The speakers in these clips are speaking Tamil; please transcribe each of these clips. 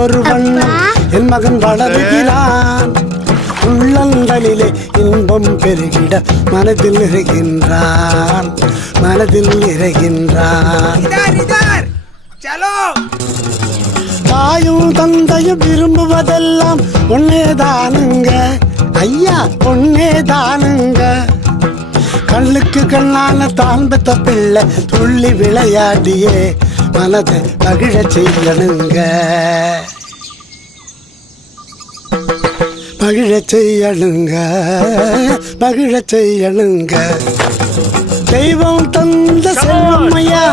பொழுதொரு வண்ணம் என் மகன் வளருகிறான். உள்ளங்களிலே இன்பம் பெருகிட மனதில் நிறைகின்றான், மனதில் நிறைகின்றான். தாயும் தந்தையும் விரும்புவதெல்லாம் ஒன்னேதானுங்க ஐயா, ஒன்னேதானுங்க. கண்ணுக்கு கண்ணான தான் பெத்த பிள்ளை துள்ளி விளையாடியே மனதை மகிழ செய்யணுங்க, மகிழ செய்யணுங்க, மகிழ செய்யணுங்க. தெய்வம் தந்த செல்வமையா,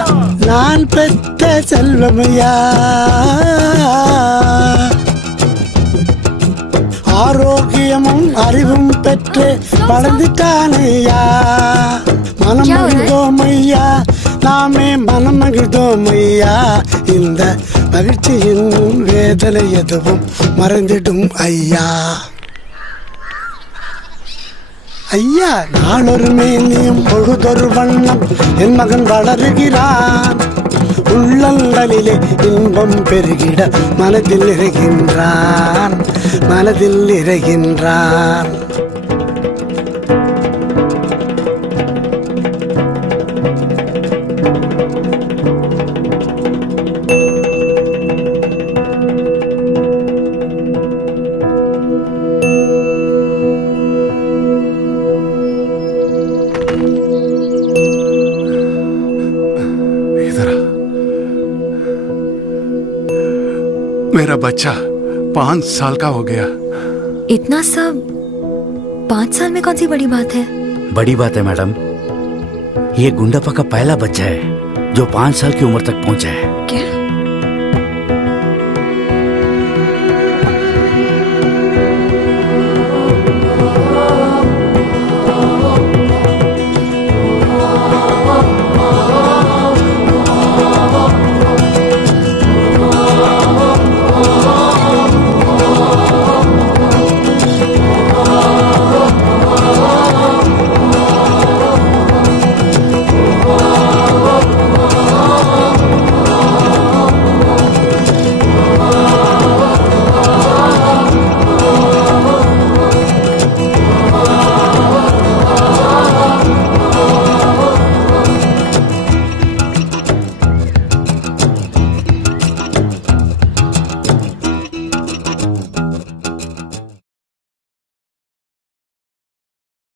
நான் பெற்ற செல்வமையா. ஆரோக்கியமும் அறிவும் பெற்று வளர்ந்துட்டானையா. மனம் மகிழ்ந்தோமையா, நாமே மனம் மகிழ்ந்தோமையா. இந்த மகிழ்ச்சியின் வேதனை எதுவும் மறந்திடும் ஐயா. ஐயா, நாளொரு மேனியும் பொழுதொரு வண்ணம் என் மகன் வளருகிறான். உள்ளங்களிலே இன்பம் பெருகிட மனதில் நிறைகின்றான், மனதில் நிறைகின்றான். मेरा बच्चा 5 साल का हो गया। इतना सब 5 साल में कौन सी बड़ी बात है? बड़ी बात है मैडम, ये गुंडापा का पहला बच्चा है जो 5 साल की उम्र तक पहुंचा है। क्या?